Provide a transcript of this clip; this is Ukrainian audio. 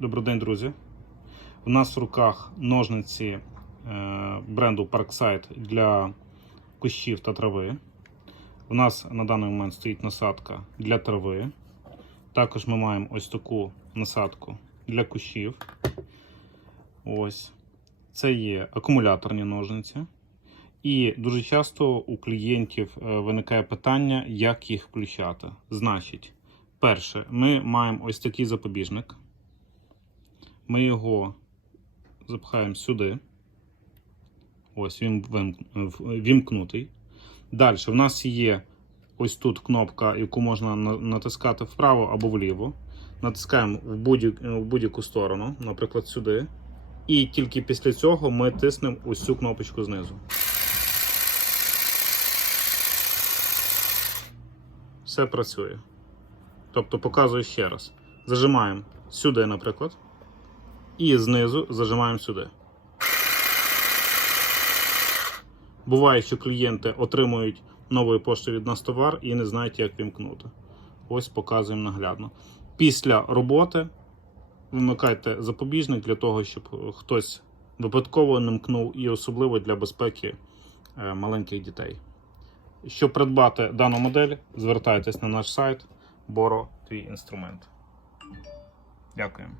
Добрий день, друзі. У нас в руках ножниці е, бренду Parkside для кущів та трави. У нас на даний момент стоїть насадка для трави. Також ми маємо ось таку насадку для кущів. Ось. Це є акумуляторні ножниці. І дуже часто у клієнтів е, виникає питання, як їх включати. Значить, перше, ми маємо ось такий запобіжник. Ми його запхаємо сюди. Ось він вімкнутий. Далі в нас є ось тут кнопка, яку можна натискати вправо або вліво. Натискаємо в будь- в будь-яку сторону, наприклад, сюди. І тільки після цього ми тиснемо ось цю кнопочку знизу. Все працює. Тобто показую ще раз. Зажимаємо сюди, наприклад. І знизу зажимаємо сюди. Буває, що клієнти отримують новою поштою від нас товар і не знають, як вімкнути. Ось показуємо наглядно. Після роботи вимикайте запобіжник для того, щоб хтось випадково не мкнув, і особливо для безпеки е, маленьких дітей. Щоб придбати дану модель, звертайтесь на наш сайт Боро твій інструмент. Дякуємо.